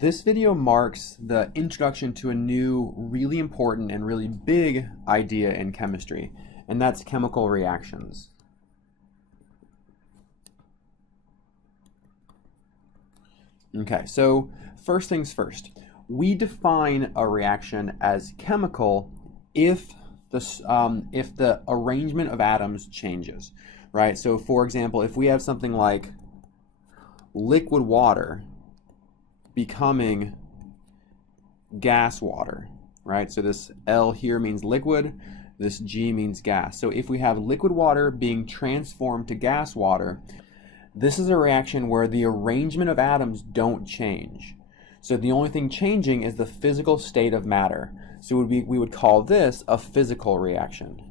This video marks the introduction to a new, really important and really big idea in chemistry, and that's chemical reactions. Okay, so first things first. We define a reaction as chemical if the arrangement of atoms changes, right? So for example, if we have something like liquid water becoming gas water, right? So this L here means liquid, this G means gas. So if we have liquid water being transformed to gas water, this is a reaction where the arrangement of atoms don't change. So the only thing changing is the physical state of matter. So we would call this a physical reaction.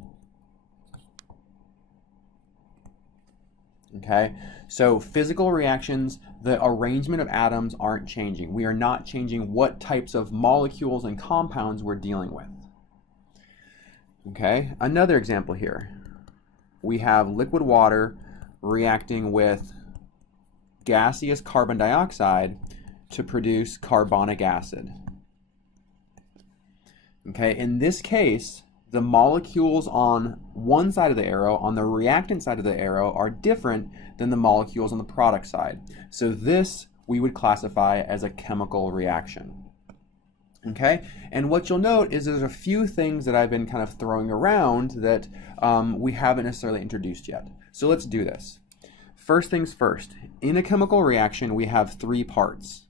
Okay, so physical reactions, the arrangement of atoms aren't changing. We are not changing what types of molecules and compounds we're dealing with. Okay, another example here. We have liquid water reacting with gaseous carbon dioxide to produce carbonic acid. Okay, in this case, the molecules on one side of the arrow, on the reactant side of the arrow, are different than the molecules on the product side. So this we would classify as a chemical reaction. Okay, and what you'll note is there's a few things that I've been kind of throwing around that we haven't necessarily introduced yet. So let's do this. First things first, in a chemical reaction we have three parts.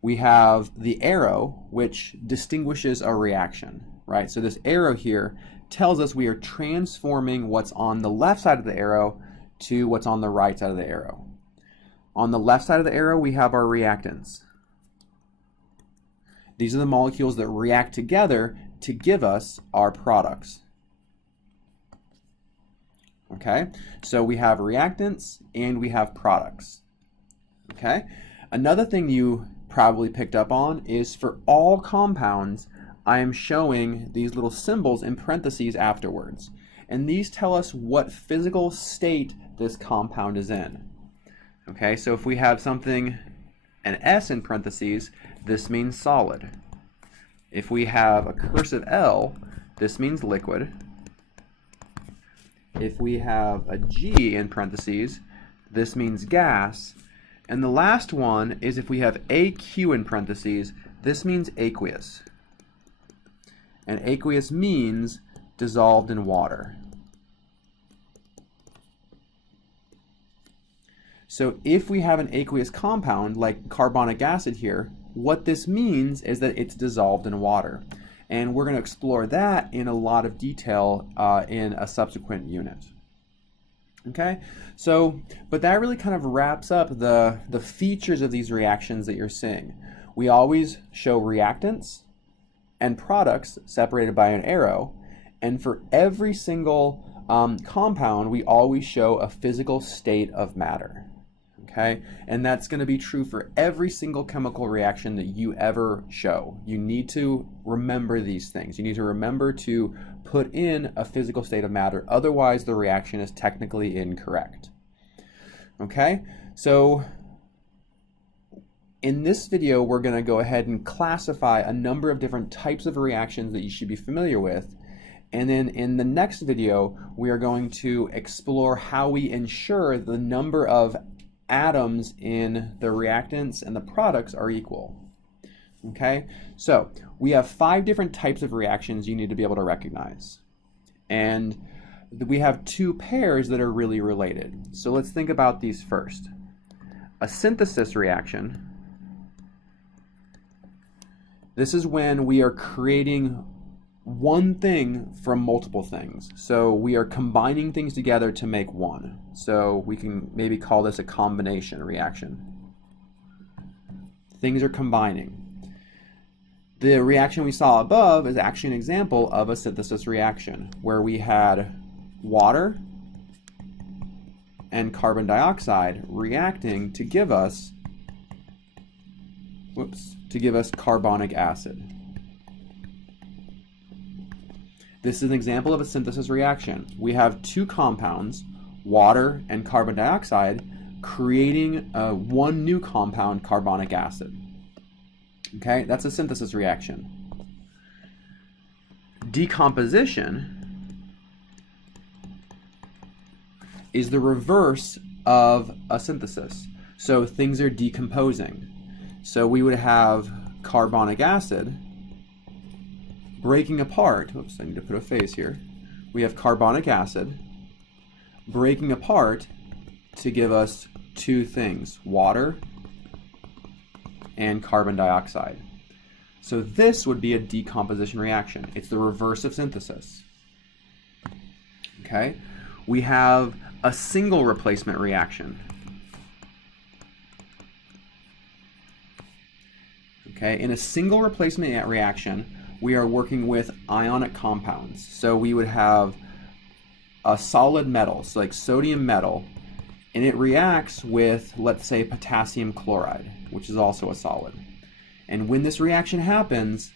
We have the arrow, which distinguishes a reaction, right? So this arrow here tells us we are transforming what's on the left side of the arrow to what's on the right side of the arrow. On the left side of the arrow, we have our reactants. These are the molecules that react together to give us our products. Okay, so we have reactants and we have products. Okay, another thing you probably picked up on is for all compounds, I am showing these little symbols in parentheses afterwards. And these tell us what physical state this compound is in. Okay, so if we have something, an S in parentheses, this means solid. If we have a cursive L, this means liquid. If we have a G in parentheses, this means gas. And the last one is if we have AQ in parentheses, this means aqueous. And aqueous means dissolved in water. So if we have an aqueous compound like carbonic acid here, what this means is that it's dissolved in water. And we're going to explore that in a lot of detail in a subsequent unit. Okay, so, but that really kind of wraps up the features of these reactions that you're seeing. We always show reactants and products separated by an arrow, and for every single compound, we always show a physical state of matter. Okay, and that's going to be true for every single chemical reaction that you ever show. You need to remember these things. You need to remember to put in a physical state of matter, otherwise the reaction is technically incorrect. Okay, so in this video we're going to go ahead and classify a number of different types of reactions that you should be familiar with, and then in the next video we are going to explore how we ensure the number of atoms in the reactants and the products are equal. Okay, so we have 5 different types of reactions you need to be able to recognize, and we have 2 pairs that are really related. So let's think about these first. A synthesis reaction, this is when we are creating one thing from multiple things. So we are combining things together to make one. So we can maybe call this a combination reaction. Things are combining. The reaction we saw above is actually an example of a synthesis reaction where we had water and carbon dioxide reacting to give us carbonic acid. This is an example of a synthesis reaction. We have 2 compounds, water and carbon dioxide, creating one new compound, carbonic acid. Okay, that's a synthesis reaction. Decomposition is the reverse of a synthesis. So things are decomposing. So we would have carbonic acid breaking apart. Oops, I need to put a phase here. We have carbonic acid breaking apart to give us two things, water and carbon dioxide. So this would be a decomposition reaction. It's the reverse of synthesis. Okay? We have a single replacement reaction. Okay? In a single replacement reaction, we are working with ionic compounds. So we would have a solid metal, so like sodium metal, and it reacts with, let's say, potassium chloride, which is also a solid. And when this reaction happens,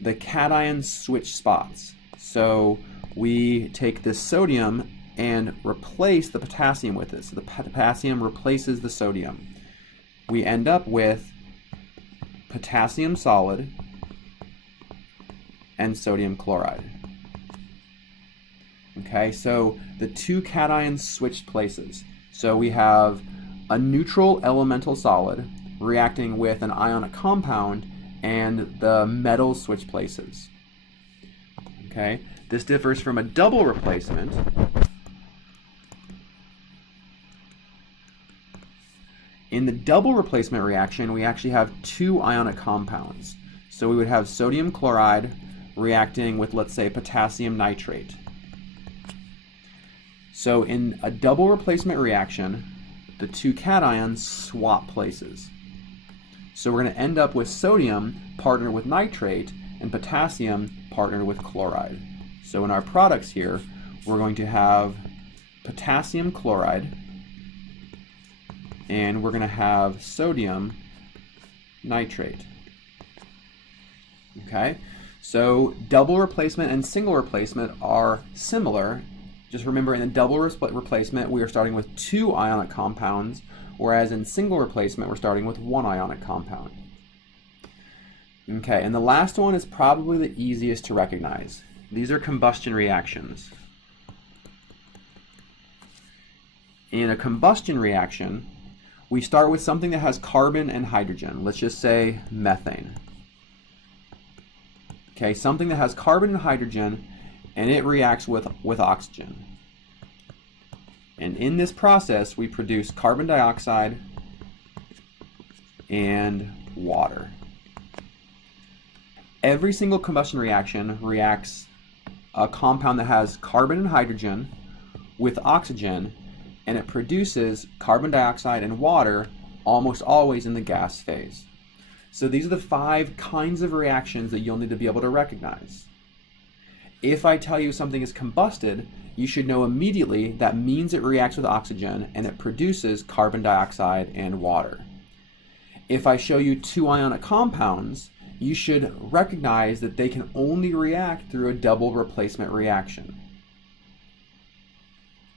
the cations switch spots. So we take this sodium and replace the potassium with it. So the potassium replaces the sodium. We end up with potassium solid and sodium chloride. Okay, so the two cations switched places. So we have a neutral elemental solid reacting with an ionic compound, and the metals switch places. Okay, this differs from a double replacement. In the double replacement reaction, we actually have two ionic compounds. So we would have sodium chloride reacting with, let's say, potassium nitrate. So in a double replacement reaction, the two cations swap places. So we're going to end up with sodium partnered with nitrate and potassium partnered with chloride. So in our products here, we're going to have potassium chloride and we're going to have sodium nitrate. Okay, so double replacement and single replacement are similar. Just remember, in the double replacement, we are starting with two ionic compounds, whereas in single replacement, we're starting with one ionic compound. Okay, and the last one is probably the easiest to recognize. These are combustion reactions. In a combustion reaction, we start with something that has carbon and hydrogen. Let's just say methane. Okay, something that has carbon and hydrogen, and it reacts with oxygen. And in this process, we produce carbon dioxide and water. Every single combustion reaction reacts a compound that has carbon and hydrogen with oxygen, and it produces carbon dioxide and water almost always in the gas phase. So these are the 5 kinds of reactions that you'll need to be able to recognize. If I tell you something is combusted, you should know immediately that means it reacts with oxygen and it produces carbon dioxide and water. If I show you 2 ionic compounds, you should recognize that they can only react through a double replacement reaction.